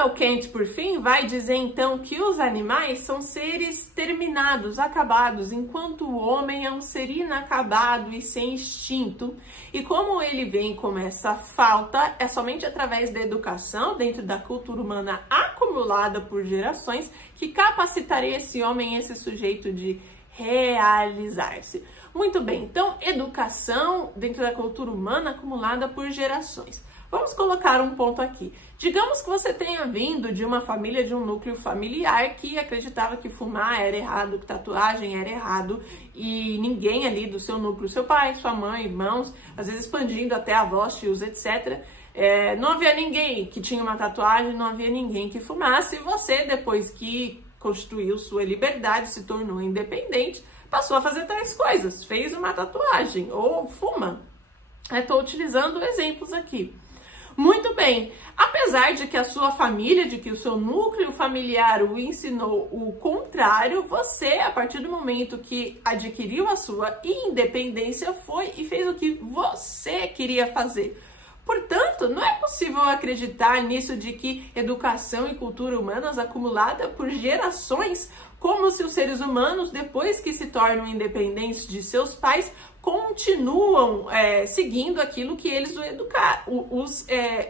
Immanuel Kant, por fim, vai dizer então que os animais são seres terminados, acabados, enquanto o homem é um ser inacabado e sem instinto. E como ele vem com essa falta, é somente através da educação, dentro da cultura humana acumulada por gerações, que capacitaria esse homem, esse sujeito de realizar-se. Muito bem, então, educação dentro da cultura humana acumulada por gerações. Vamos colocar um ponto aqui. Digamos que você tenha vindo de uma família, de um núcleo familiar que acreditava que fumar era errado, que tatuagem era errado, e ninguém ali do seu núcleo, seu pai, sua mãe, irmãos, às vezes expandindo até avós, tios, etc., não havia ninguém que tinha uma tatuagem, não havia ninguém que fumasse, e você, depois que constituiu sua liberdade, se tornou independente, passou a fazer tais coisas, fez uma tatuagem ou fuma. Estou utilizando exemplos aqui. Muito bem, apesar de que a sua família, de que o seu núcleo familiar o ensinou o contrário, você, a partir do momento que adquiriu a sua independência, foi e fez o que você queria fazer. Portanto, não é possível acreditar nisso de que educação e cultura humanas acumulada por gerações, como se os seres humanos, depois que se tornam independentes de seus pais, continuam seguindo aquilo que eles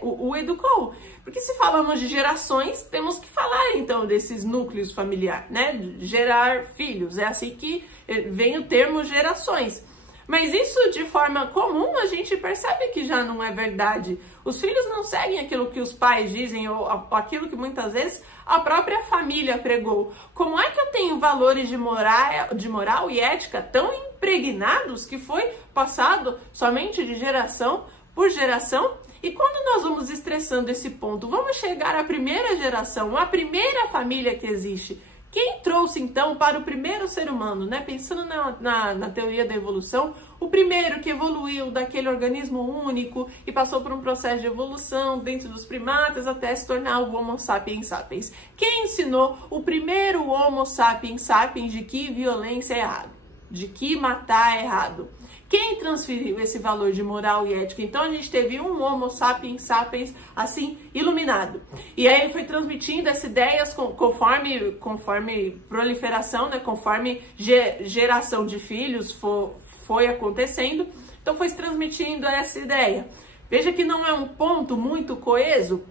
o educou. Porque se falamos de gerações, temos que falar então desses núcleos familiares, né? Gerar filhos, é assim que vem o termo gerações. Mas isso de forma comum a gente percebe que já não é verdade. Os filhos não seguem aquilo que os pais dizem ou aquilo que muitas vezes a própria família pregou. Como é que eu tenho valores de moral e ética tão impregnados que foi passado somente de geração por geração? E quando nós vamos estressando esse ponto, vamos chegar à primeira geração, à primeira família que existe. Quem trouxe, então, para o primeiro ser humano, né? Pensando na teoria da evolução, o primeiro que evoluiu daquele organismo único e passou por um processo de evolução dentro dos primatas até se tornar o Homo sapiens sapiens. Quem ensinou o primeiro Homo sapiens sapiens de que violência é errado, de que matar é errado? Quem transferiu esse valor de moral e ética? Então a gente teve um Homo sapiens sapiens assim iluminado. E aí ele foi transmitindo essas ideias conforme proliferação, né? Conforme geração de filhos foi acontecendo. Então foi se transmitindo essa ideia. Veja que não é um ponto muito coeso.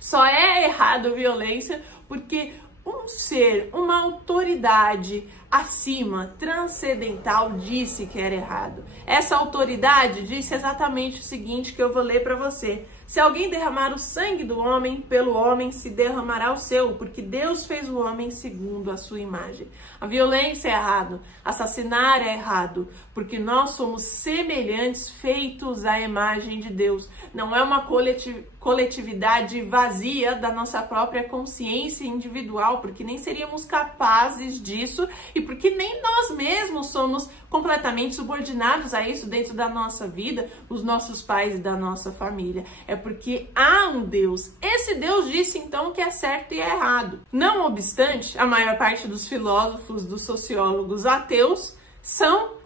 Só é errado violência porque um ser, uma autoridade acima, transcendental, disse que era errado. Essa autoridade disse exatamente o seguinte que eu vou ler para você. Se alguém derramar o sangue do homem, pelo homem se derramará o seu, porque Deus fez o homem segundo a sua imagem. A violência é errado, assassinar é errado, porque nós somos semelhantes, feitos à imagem de Deus. Não é uma coletividade vazia da nossa própria consciência individual, porque nem seríamos capazes disso e porque nem nós mesmos somos completamente subordinados a isso dentro da nossa vida, os nossos pais e da nossa família. É porque há um Deus. Esse Deus disse então que é certo e é errado. Não obstante, a maior parte dos filósofos, dos sociólogos ateus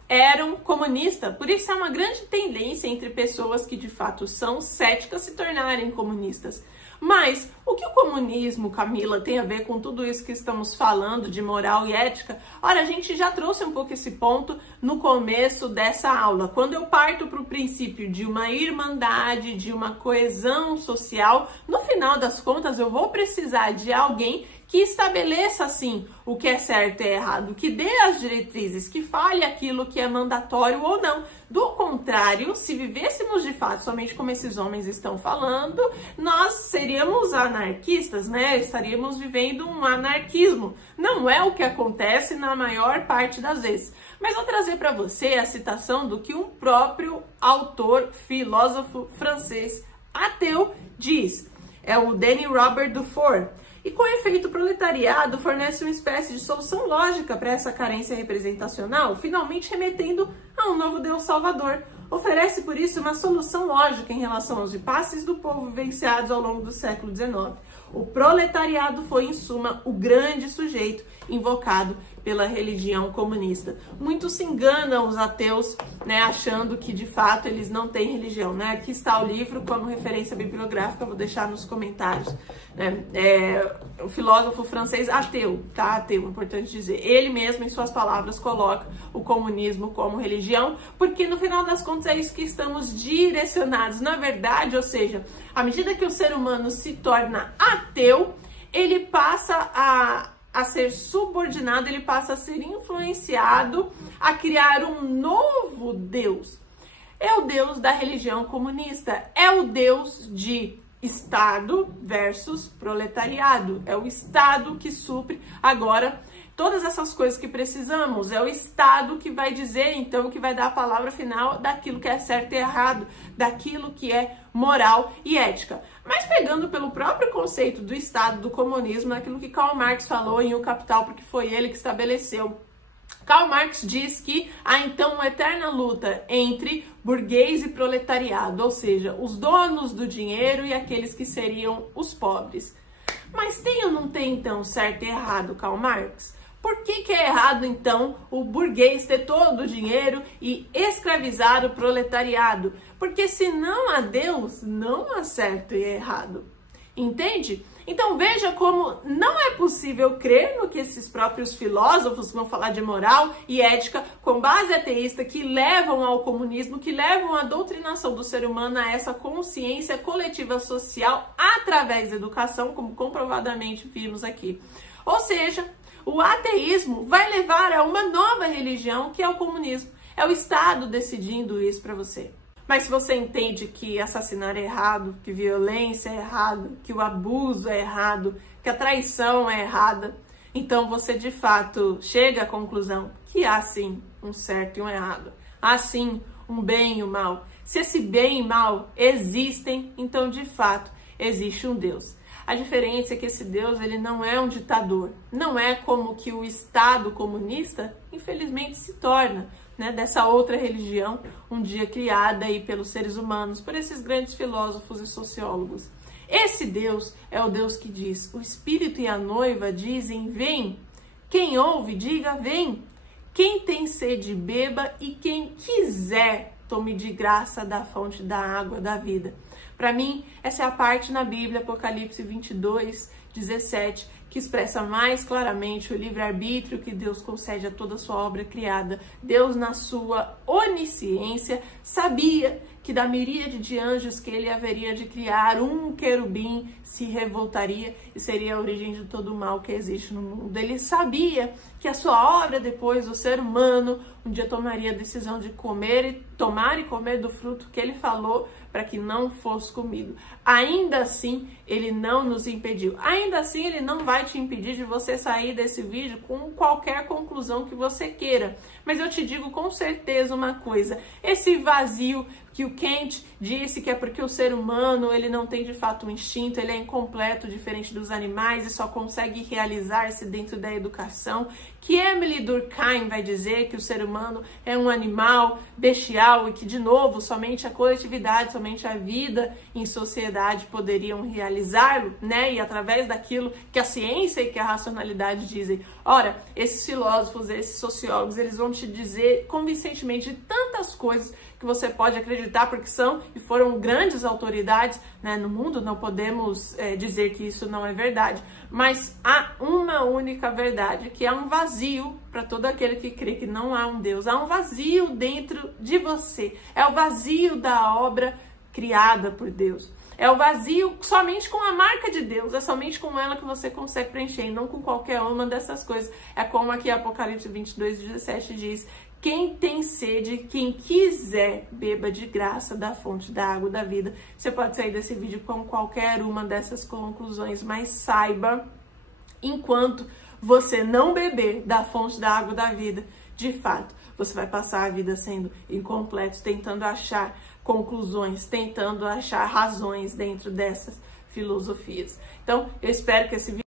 eram comunistas. Por isso é uma grande tendência entre pessoas que de fato são céticas se tornarem comunistas. Mas o que o comunismo, Camila, tem a ver com tudo isso que estamos falando de moral e ética? Ora, a gente já trouxe um pouco esse ponto no começo dessa aula. Quando eu parto para o princípio de uma irmandade, de uma coesão social, no final das contas eu vou precisar de alguém que estabeleça, assim, o que é certo e errado, que dê as diretrizes, que fale aquilo que é mandatório ou não. Do contrário, se vivêssemos de fato somente como esses homens estão falando, nós seríamos anarquistas, né? Estaríamos vivendo um anarquismo. Não é o que acontece na maior parte das vezes. Mas vou trazer para você a citação do que um próprio autor, filósofo francês ateu diz. É o Denis Robert Dufour. E com efeito, o proletariado fornece uma espécie de solução lógica para essa carência representacional, finalmente remetendo a um novo Deus Salvador. Oferece, por isso, uma solução lógica em relação aos impasses do povo vivenciados ao longo do século XIX. O proletariado foi, em suma, o grande sujeito invocado pela religião comunista. Muitos se enganam, os ateus, né, achando que de fato eles não têm religião, né? Aqui está o livro como referência bibliográfica, vou deixar nos comentários, né? O filósofo francês ateu, tá? Ateu, importante dizer. Ele mesmo, em suas palavras, coloca o comunismo como religião, porque no final das contas é isso que estamos direcionados. Na verdade, ou seja, à medida que o ser humano se torna ateu, ele passa a ser subordinado, ele passa a ser influenciado a criar um novo Deus. É o Deus da religião comunista, é o Deus de Estado versus proletariado. É o Estado que supre agora todas essas coisas que precisamos. É o Estado que vai dizer, então, que vai dar a palavra final daquilo que é certo e errado, daquilo que é moral e ética. Mas pegando pelo próprio conceito do Estado, do comunismo, naquilo que Karl Marx falou em O Capital, porque foi ele que estabeleceu. Karl Marx diz que há então uma eterna luta entre burguês e proletariado, ou seja, os donos do dinheiro e aqueles que seriam os pobres. Mas tem ou não tem então certo e errado, Karl Marx? Por que é errado então o burguês ter todo o dinheiro e escravizar o proletariado? Porque se não há Deus, não há certo e errado. Entende? Então veja como não é possível crer no que esses próprios filósofos vão falar de moral e ética com base ateísta, que levam ao comunismo, que levam à doutrinação do ser humano a essa consciência coletiva social através da educação, como comprovadamente vimos aqui. Ou seja, o ateísmo vai levar a uma nova religião, que é o comunismo. É o Estado decidindo isso para você. Mas se você entende que assassinar é errado, que violência é errado, que o abuso é errado, que a traição é errada, então você de fato chega à conclusão que há sim um certo e um errado. Há sim um bem e um mal. Se esse bem e mal existem, então de fato existe um Deus. A diferença é que esse Deus, ele não é um ditador. Não é como que o Estado comunista, infelizmente, se torna, né, dessa outra religião, um dia criada aí pelos seres humanos, por esses grandes filósofos e sociólogos. Esse Deus é o Deus que diz: o Espírito e a noiva dizem, vem. Quem ouve, diga, vem. Quem tem sede, beba, e quem quiser, tome de graça da fonte da água da vida. Para mim, essa é a parte na Bíblia, Apocalipse 22, 17, que expressa mais claramente o livre-arbítrio que Deus concede a toda a sua obra criada. Deus, na sua onisciência, sabia que da miríade de anjos que ele haveria de criar, um querubim se revoltaria e seria a origem de todo o mal que existe no mundo. Ele sabia que a sua obra, depois, o ser humano, um dia tomaria a decisão de tomar e comer do fruto que ele falou para que não fosse comido. Ainda assim, ele não nos impediu. Ainda assim, ele não vai te impedir de você sair desse vídeo com qualquer conclusão que você queira. Mas eu te digo com certeza uma coisa: esse vazio que o Kant disse que é porque o ser humano, ele não tem de fato um instinto, ele é incompleto, diferente dos animais, e só consegue realizar-se dentro da educação, que Emily Durkheim vai dizer que o ser humano é um animal bestial e que, de novo, somente a coletividade, somente a vida em sociedade poderiam realizá-lo, né? E através daquilo que a ciência e que a racionalidade dizem. Ora, esses filósofos, esses sociólogos, eles vão te dizer convincentemente tantas coisas que você pode acreditar, porque são e foram grandes autoridades, né, no mundo. Não podemos dizer que isso não é verdade, mas há uma única verdade, que é um vazio para todo aquele que crê que não há um Deus. Há um vazio dentro de você, é o vazio da obra criada por Deus. É o vazio somente com a marca de Deus, é somente com ela que você consegue preencher, e não com qualquer uma dessas coisas. É como aqui Apocalipse 22, 17 diz: quem tem sede, quem quiser, beba de graça da fonte da água da vida. Você pode sair desse vídeo com qualquer uma dessas conclusões, mas saiba, enquanto você não beber da fonte da água da vida, de fato, você vai passar a vida sendo incompleto, tentando achar conclusões, tentando achar razões dentro dessas filosofias. Então, eu espero que esse vídeo